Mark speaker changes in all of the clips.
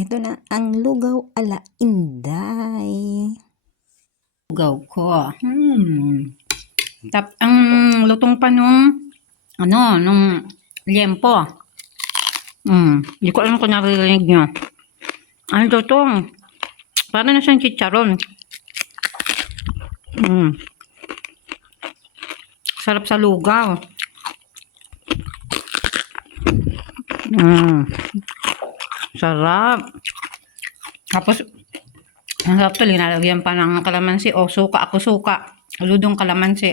Speaker 1: Ito na ang lugaw ala inday.
Speaker 2: Lugaw ko. Hmm. Tap, ang lutong pa nung, ano, nung liempo. Hmm. Hindi ko alam kung naririnig nyo. Ang lutong. Parang na siyang chicharon. Hmm. Sarap sa lugaw. Hmm. Sarap. Tapos, ang sarap to, linalagyan pa ng kalamansi o suka. Ako suka. Ludong kalamansi.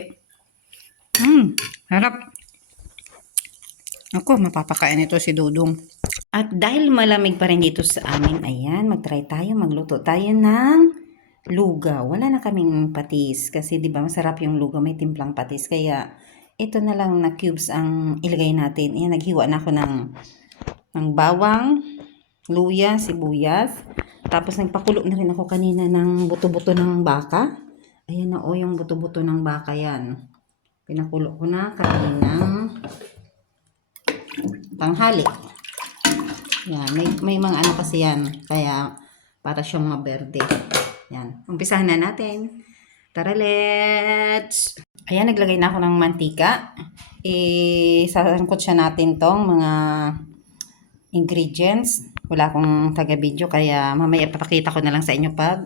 Speaker 2: Hmm, harap. Ako, mapapakain ito si Dudong.
Speaker 1: At dahil malamig pa rin dito sa amin, ayan, mag-try tayo, magluto tayo ng lugaw. Wala na kaming patis kasi 'di ba masarap yung lugaw may timplang patis kaya ito na lang na cubes ang ilagay natin. Ayan, naghiwa na ako ng ng bawang, luya, sibuyas. Tapos nagpakulo na rin ako kanina ng buto-buto ng baka. Ayan na o yung buto-buto ng baka yan. Pinakulo ko na kaninang tanghali. Yan, may, may mga ano kasi yan. Kaya, para siyang maberde. Yan. Umpisahan na natin. Tara, let's! Ayan, naglagay na ako ng mantika. Isasangkot siya natin tong mga ingredients. Wala akong taga-video, kaya mamaya papakita ko na lang sa inyo pag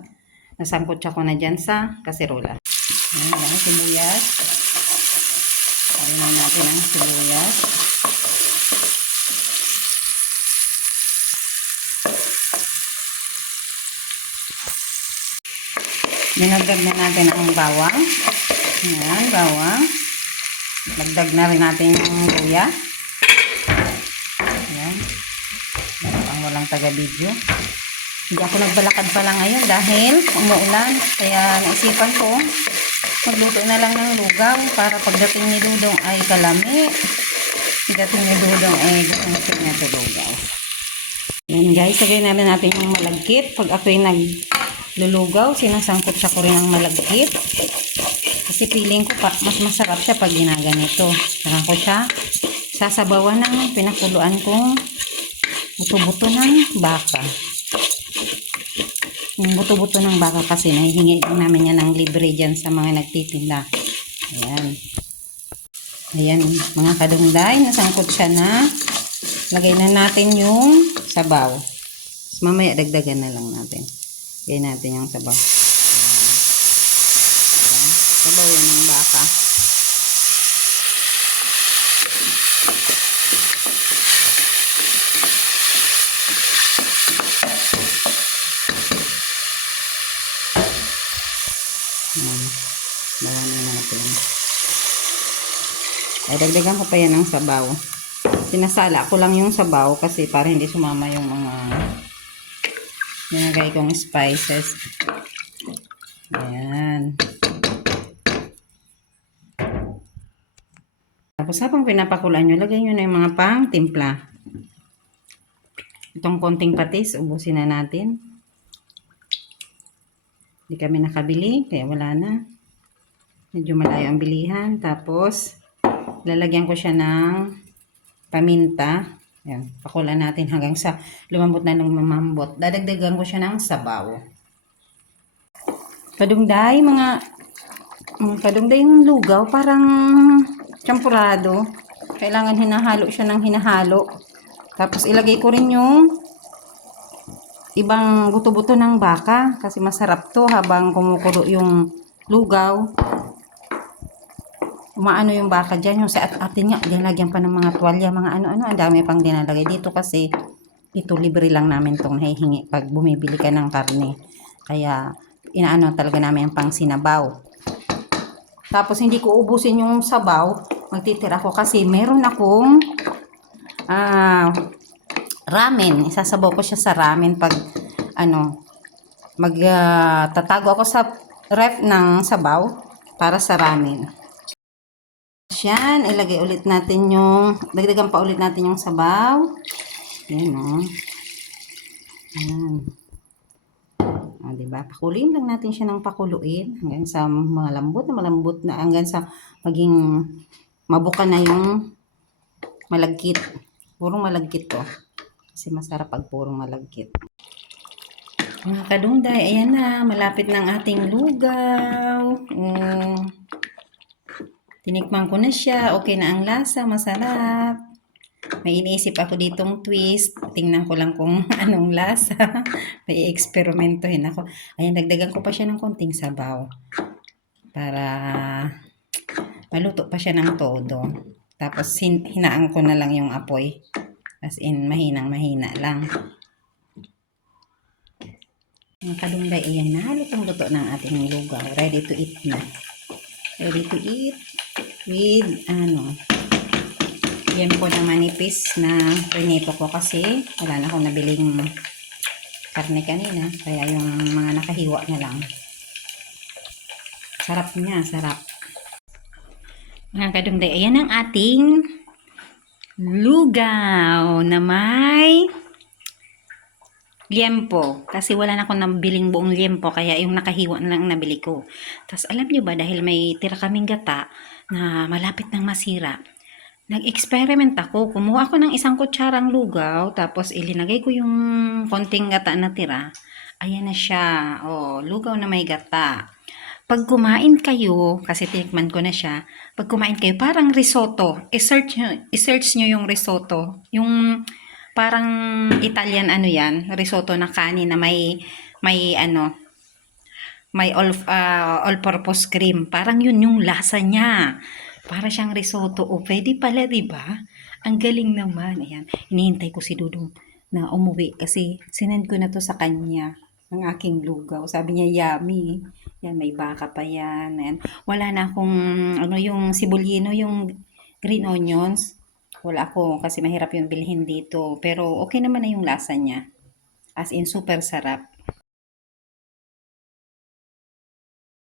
Speaker 1: nasangkot siya ko na dyan sa kaserola. Ayan, ayan, sibuyas. Ayan na natin ang sibuyas. Dinagdag na natin ang bawang. Ayan, bawang. Dagdag na rin natin yung luya. Ayan. Ang walang taga-video. Hindi ako nagbalakad pala ngayon dahil umuulan. Kaya naisipan ko, magluto na lang ng lugaw para pagdating ni Dudong ay kalami. Pagdating ni Dudong ay gusto niya ito lugaw. Yan guys, sabihin na rin natin yung malagkit. Pag ako'y naglulugaw, sinasangkot siya ko rin ng malagkit. Kasi feeling ko pa, mas masarap siya pag ginaganito. Saka ko siya sasabawan ng pinakuluan kong buto-buto ng baka. Yung buto-buto ng baka kasi nahihingi lang namin yan ng libre dyan sa mga nagtitinda. Ayan. Ayan, mga kadungday, nasangkot siya na. Lagay na natin yung sabaw. Tapos mamaya dagdagan na lang natin. Lagay natin yung sabaw. Ayan. Sabaw yan ng baka. Ayan. Bawanin natin. Ay, dagdagan ko pa yan ng sabaw. Sinasala ko lang yung sabaw kasi para hindi sumama yung mga nilagay kong spices. Ayan. Tapos habang pinapakulan nyo, lagay nyo na yung mga pang timpla. Itong konting patis, ubusin na natin. Hindi kami nakabili, kaya wala na. Medyo malayo ang bilihan. Tapos, lalagyan ko siya ng paminta. Yan, pakulan natin hanggang sa lumambot na ng mamambot. Dadagdagan ko siya ng sabaw. Kadungday, mga mga kadungday yung lugaw, parang champurado. Kailangan hinahalo siya ng hinahalo. Tapos ilagay ko rin yung ibang buto-buto ng baka kasi masarap to habang kumukulo yung lugaw umaano yung baka dyan, yung sa at atin nga, dinalagyan pa ng mga tuwalya, mga ano-ano, ang dami pang dinalagay dito kasi ito libre lang namin tong nahihingi pag bumibili ka ng karne. Kaya inaano talaga namin ang pang sinabaw. Tapos hindi ko ubusin yung sabaw, magtitira ko kasi meron akong ah ramen. Isasabaw ko siya sa ramen pag ano magtatago ako sa ref ng sabaw para sa ramen. Yan, ilagay ulit natin yung, dagdagan pa ulit natin yung sabaw. Yan o. Yan. O, diba? Pakuloyin lang natin siya ng pakuluin hanggang sa malambot na malambot na hanggang sa maging mabuka na yung malagkit. Puro malagkit to. Kasi masarap pag purong malagkit. Mga kadungday, ayan na. Malapit ng ating lugaw. Oh. Tinikman ko na siya. Okay na ang lasa. Masarap. May iniisip ako ditong twist. Tingnan ko lang kung anong lasa. May eksperimentohin ako. Ayan, dagdagan ko pa siya ng konting sabaw. Para maluto pa siya ng todo. Tapos hin- hinaan ko na lang yung apoy. As in, mahinang mahina lang. Mga kadunday, ayan na. Lutong-luto ng ating lugaw. Ready to eat na. Ready to eat with, ano, yan po na manipis na prinito ko kasi wala na akong nabiling karne kanina. Kaya yung mga nakahiwa na lang. Sarap niya, sarap. Mga kadungday, ayan ang ating lugaw na may liempo. Kasi wala na akong nabiling buong liempo, kaya yung nakahiwa na lang ang nabili ko. Tapos alam nyo ba, dahil may tira kaming gata na malapit ng masira, nag-experiment ako. Kumuha ako ng isang kutsarang lugaw, tapos ilinagay ko yung konting gata na tira. Ayan na siya. Oh, lugaw na may gata. Pag kumain kayo, kasi tinikman ko na siya, pag kumain kayo, parang risotto. I-search nyo, i-search nyo yung risotto. Yung parang Italian ano yan, risotto na kanin na may, may ano, may all, ah, all-purpose cream. Parang yun yung lasa niya. Para siyang risotto. O, pwede pala, di ba? Ang galing naman. Ayan, hinihintay ko si Dudong na umuwi kasi sinend ko na to sa kanya ang aking lugaw. Sabi niya, yummy. Yan, may baka pa yan. Ayan. Wala na akong, ano, yung sibulino, yung green onions. Wala ako kasi mahirap yung bilhin dito. Pero okay naman na yung lasa niya. As in, super sarap.